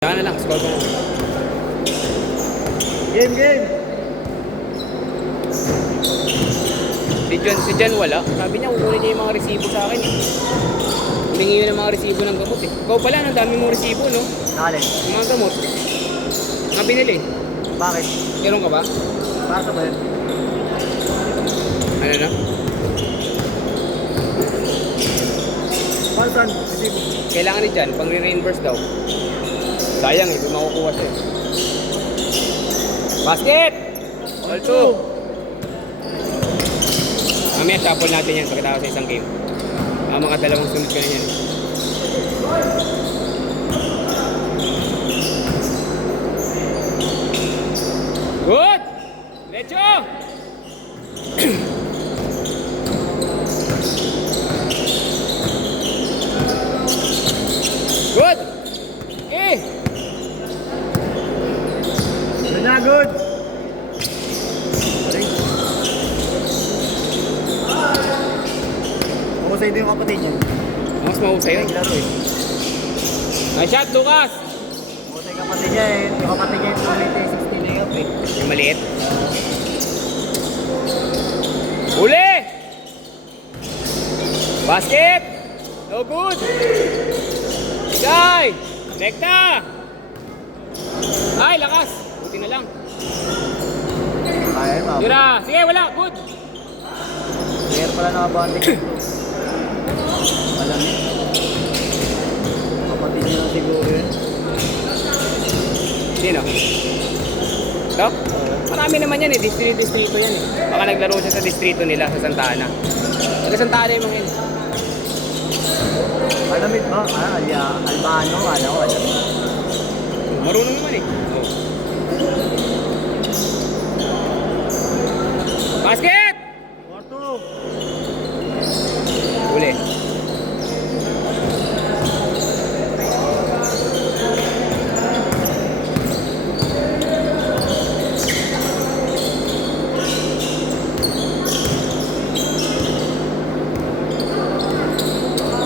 Saka na lang, score ko. Game. Si Jan wala. Sabi niya, kukunin niya yung mga resibo sa akin. Humingi yun ng mga resibo ng gamot eh. Ikaw pala, ang dami mong resibo, no? Nakalin. Yung mga gamot. Mga binili. Bakit? Meron ka ba? Para sa ba yun? Ano na? Para saan? Kasi Kailangan ni Jan, pang re-reimburse daw. Sayang eh, kung makukuha siya. Basket! All two. Mamaya, shuffle natin yan pagkatapos sa isang game. Mga dalawang sunod ka na yan. Good! Lecho! Good! Okay! yun na, good. Mahusay din yung kapatid niya. Mas mahusay yun. Laro eh. Nice shot, Lucas! Mahusay kapatid niya eh. Yung kapatid niya yung 2016 layup eh. Yung maliit. Uli! Basket! No good! Guy! Nekta! Ay, lakas! Buti na lang. Kaya mo. Tira! Sige, wala! Good! Player pala nakabanding. Alam niya. Kapatid niya lang siguro yun. Sino? Ito? Marami naman yan eh. Distrito yan eh. Baka naglaro siya sa distrito nila sa Santa Ana. Sa Santa Ana yung mga yun. Alamit ba? Albano, ano ko, alam. Marunong naman eh. Oh. Basket! Porto! Uli.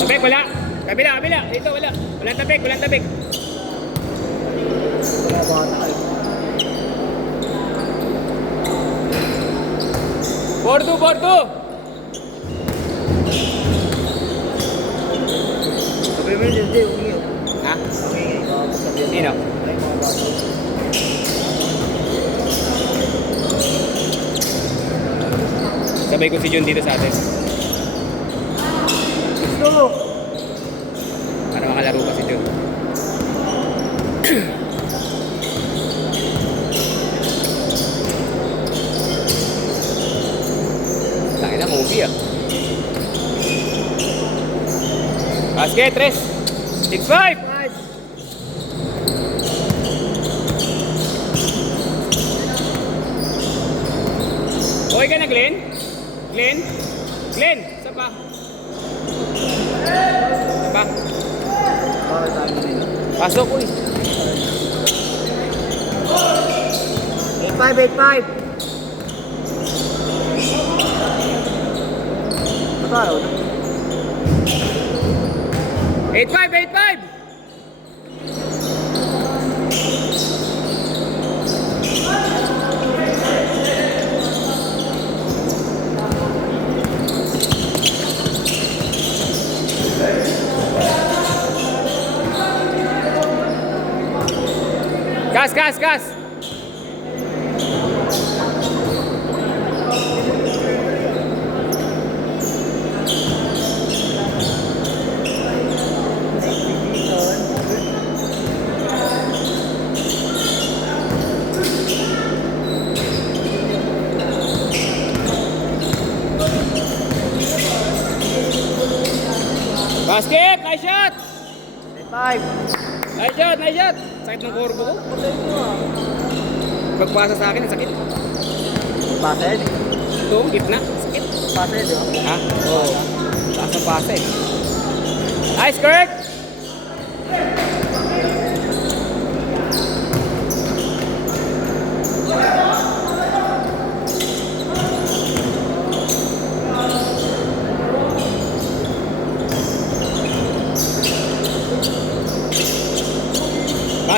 Tabik, wala. Kabila. Dito, wala. Walang tabik. Mga bata kayo. 4-2. Sabi mo yun, hindi, umingi. Ha? Umingi, makakapag sabihin. Sino? Ay, mga bata. Sabay ko si Jun dito sa atin. Gusto! Para makalaro pa si Jun. Laki na, movie ah. Basket, 3. 6-5. Okay ka na, Glenn? Glenn, isa pa. Para tayo nila. Pasok ko eh. 8-5. Pataro na. 8-5. Gas. Basket, nice shot. 8-5. Nice shot. Sakit ng korbo ko. Pagpasa sa akin, sakit. Pasa yun eh. Ito, gitna, sakit. Pasa yun, di ba? Ha? Oo. Taas ng pasa eh. Nice, Kirk!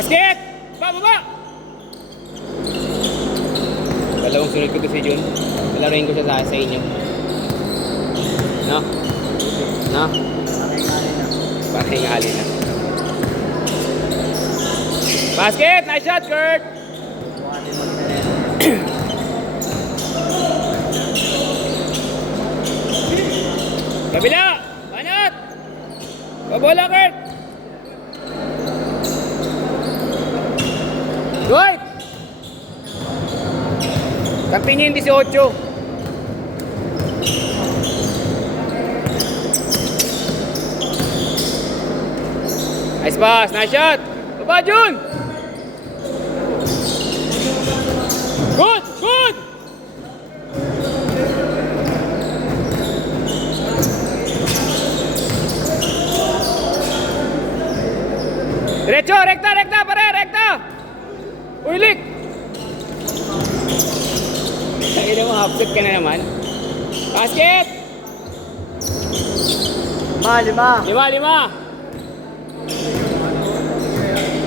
Basket! Baba! Dalawang sunod ko to si Jun. Palaruin ko siya sa inyo. No? No? Pakingali na. Basket! Nice shot, Kurt! Kabila! Banat! Babola, Kurt! Good! Takti niyo yung 18. Nice pass, nice shot! Baba, Jun! Good! Good! Diretso! Rekta! Rekta! Pare! Rekta! Ulik! Kaya mo, half-set ka na naman. Basket! 5. 5!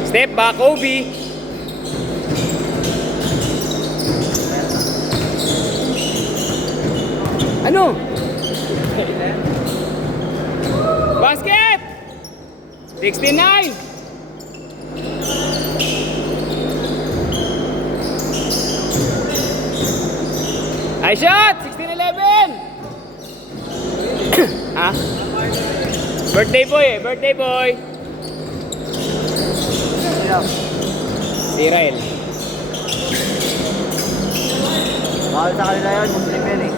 Step back, Kobe. Ano? Basket! 69! Nice shot! 16-11! Ha? Birthday boy eh, birthday boy! Si Rael. Bawal sa kanila yun, Muslim yan eh.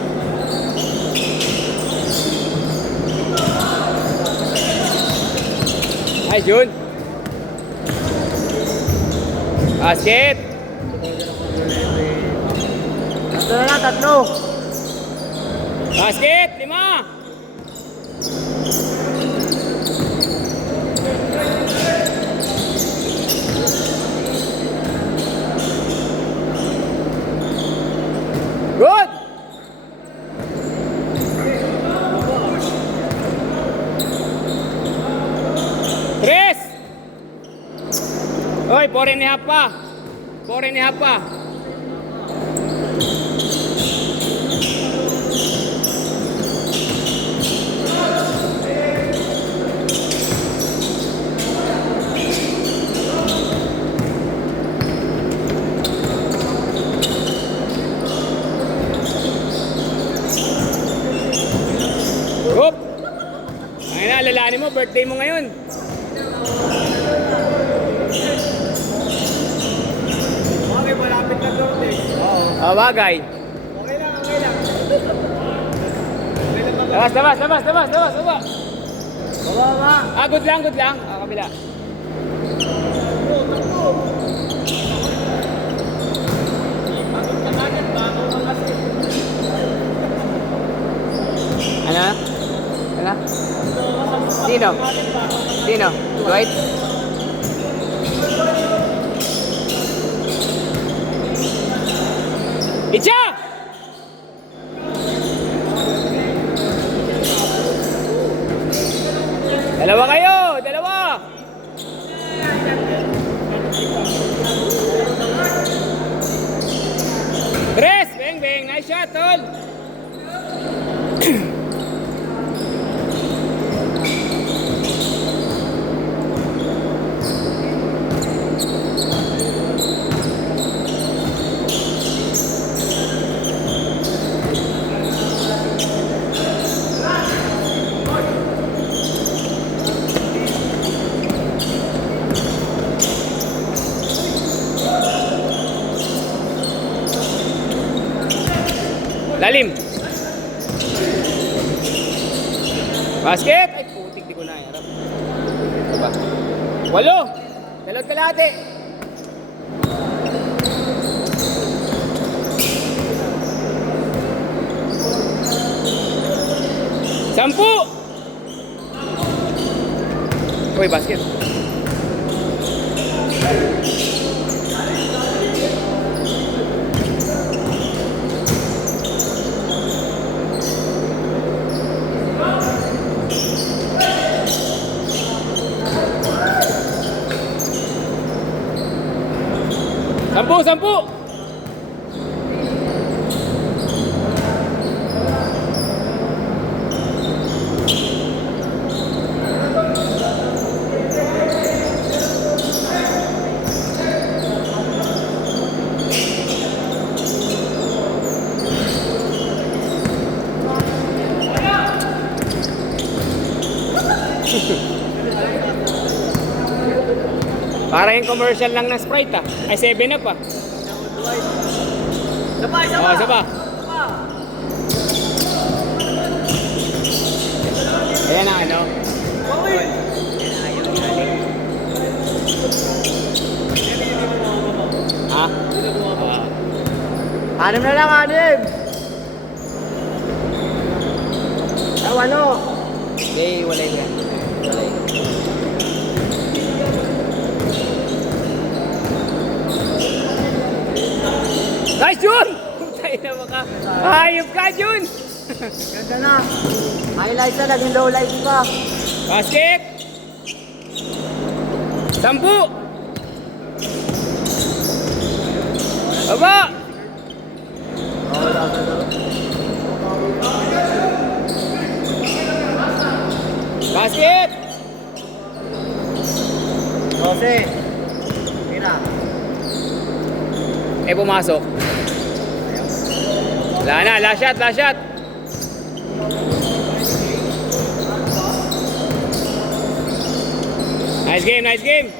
Ay, Jun! Basket! Tatlo na lang, tatlo. Basket! 5! Good! Tres! Oy, 4.5 pa! 4.5 pa! Oop! Ay na, alalahanin mo, birthday mo ngayon. Okay, malapit na birthday. Oo. Oh, bagay. Okay lang, okay lang. Labas. Baba. Baba. Ah, good lang. Ah, kabila. Ano? Sino? Dwight? Itcha! Dalawa kayo! Tres! Beng! Nice shot, tol! Lalim. Basket. Ay, putik, di ko na harap. Diba? 8. Dalawang kalahati. Sampu. Uy, basket. 10. Para yung commercial lang ng Sprite ah. Ay, 7 up ah. Oh, isa pa. Ayan ang ano. Ha? Anim na lang, anim. Ay, ano? Hindi, wala yan. Nice, Jun! Putay na maka. Hayop ka, Jun! Ganda na. Highlights na, naging low lights pa. Basket! 10! Baba! Basket! 12. Mira. Eh, pumasok. Wala na, last shot, last shot. Nice game, nice game.